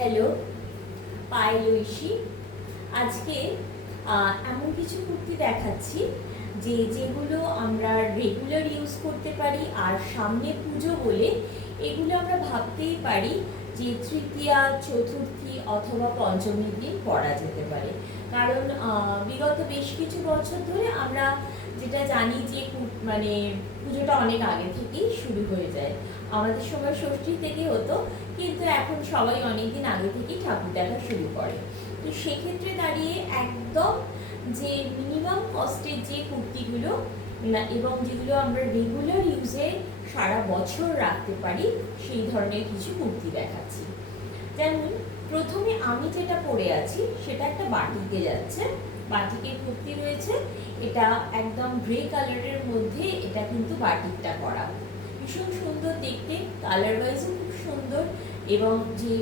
Hello, Payel Oishi. আজকে এমন কিছু কুর্তি দেখাচ্ছি যেগুলো আমরা রেগুলার ইউজ করতে পারি, আর সামনে পুজো বলে এগুলো আমরা ভাবতেই পারি যে তৃতীয়া, চতুর্থী অথবা পঞ্চমীর দিন পরা যেতে পারে। কারণ বিগত বেশ কিছু বছর ধরে আমরা যেটা জানি যে মানে পুজোটা অনেক আগে থেকেই শুরু হয়ে যায়। আমাদের সময় ষষ্ঠী থেকে হতো, কিন্তু এখন সবাই অনেকদিন আগে থেকেই ঠাকুর দেখা শুরু করে। তো সেক্ষেত্রে দাঁড়িয়ে একদম যে মিনিমাম কস্টের যে কুর্তিগুলো এবং যেগুলো আমরা রেগুলার ইউজে সারা বছর রাখতে পারি, সেই ধরনের কিছু কুর্তি দেখাচ্ছি। যেমন প্রথমে আমি যেটা পরে আছি সেটা একটা বাটিকে যাচ্ছে, বাটিকের কুর্তি রয়েছে। এটা একদম গ্রে কালারের মধ্যে, এটা কিন্তু বাটিকটা করা, ভীষণ সুন্দর দেখতে, কালার ওয়াইজও খুব সুন্দর। এবং যে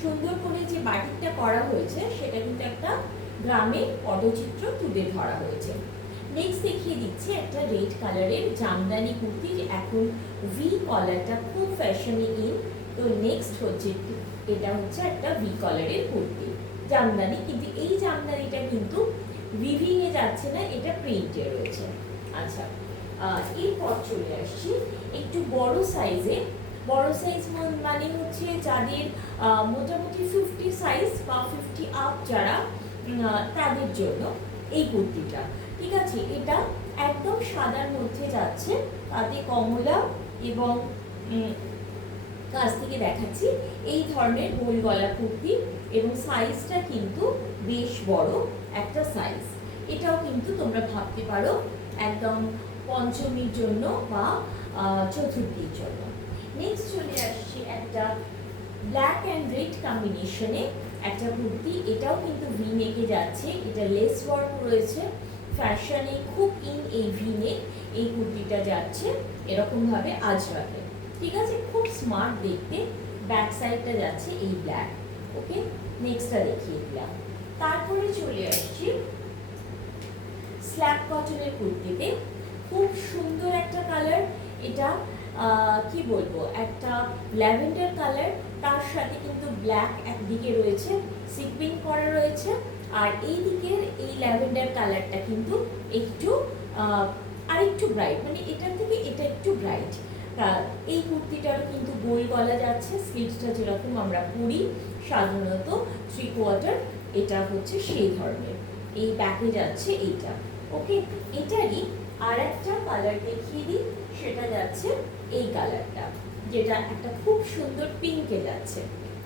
সুন্দর করে যে বাটিকটা করা হয়েছে সেটা কিন্তু একটা গ্রামের পটচিত্র তুলে ধরা হয়েছে। নেক্সট দেখিয়ে দিচ্ছি একটা রেড কালারের জামদানি কুর্তি। এখন ভি কলারটা খুব ফ্যাশনে ইন। তো নেক্সট হচ্ছে এটা হচ্ছে একটা ভি কলারের কুর্তি জামদানি, কিন্তু এই জামদানিটা কিন্তু উইভিং এ যাচ্ছে না, এটা প্রিন্টে রয়েছে। আচ্ছা, এরপর চলে আসছি একটু বড় সাইজে। বড় সাইজ মানে হচ্ছে যাদের মোটামুটি 50 সাইজ বা 50 আপ যারা, তাদের জন্য এই কুর্তিটা। ঠিক আছে, এটা একদম সাদার মধ্যে যাচ্ছে, তাতে কমলা এবং কাছ থেকে দেখাচ্ছি এই ধরনের গোল গলা কুর্তি, এবং সাইজটা কিন্তু বেশ বড় একটা সাইজ। এটাও কিন্তু তোমরা ভাবতে পারো একদম পঞ্চমীর জন্য বা চতুর্থীর জন্য। নেক্সট চলে আসছি একটা ব্ল্যাক অ্যান্ড রেড কম্বিনেশনে একটা কুর্তি। এটাও কিন্তু ভি নেকে যাচ্ছে, এটা লেস ওয়ার্ক রয়েছে, ফ্যাশনে খুব ইন এই ভি নেক। এই কুর্তিটা যাচ্ছে এরকমভাবে আজরাতে, ঠিক আছে, খুব স্মার্ট দেখতে। ব্যাক সাইডটা যাচ্ছে এই ব্ল্যাক। ওকে, নেক্সটটা দেখিয়ে দিলাম। তারপরে চলে আসছি স্ল্যাব কটনের কুর্তিতে। খুব সুন্দর একটা কালার, এটা কি বলবো, একটা ল্যাভেন্ডার কালার, তার সাথে কিন্তু ব্ল্যাক একদিকে রয়েছে, সিকুইন করা রয়েছে, আর এই দিকের এই ল্যাভেন্ডার কালারটা কিন্তু একটু আরেকটু ব্রাইট, মানে এটার থেকে এটা একটু ব্রাইট। এই কুর্তিটারও কিন্তু গোল গলা যাচ্ছে, স্লিভসটা যেরকম আমরা পরি সাধারণত 3/4, এটা হচ্ছে সেই ধরনের। এই ব্যাকে যাচ্ছে এইটা। ওকে, এটারই আর একটা কালার দেখিয়ে দিই, সেটা যাচ্ছে এই কালারটা, যেটা একটা খুব সুন্দর পিঙ্কে যাচ্ছে,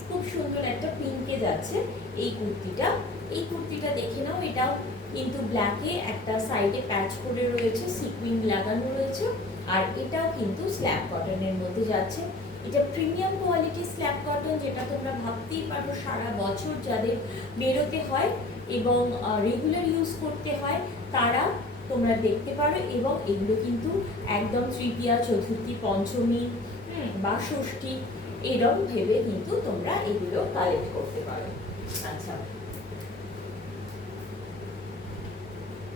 খুব সুন্দর একটা পিঙ্কে যাচ্ছে এই কুর্তিটা। এই কুর্তিটা দেখে নাও, এটাও কিন্তু ব্ল্যাকে একটা সাইডে প্যাচ করে রয়েছে, সিকুইন লাগানো রয়েছে, আর এটাও কিন্তু স্ল্যাব কটনের মধ্যে যাচ্ছে। এটা প্রিমিয়াম কোয়ালিটি স্ল্যাব কটন, যেটা তোমরা ভাবতেই পারো সারা বছর যাদের বেরোতে হয় এবং রেগুলার ইউজ করতে হয় তারা তোমরা দেখতে পারো। এবং এগুলো কিন্তু একদম তৃতীয়া, চতুর্থী, পঞ্চমী বা ষষ্ঠী এরকম ভেবে কিন্তু তোমরা এগুলো কালেক্ট করতে পারো। আচ্ছা,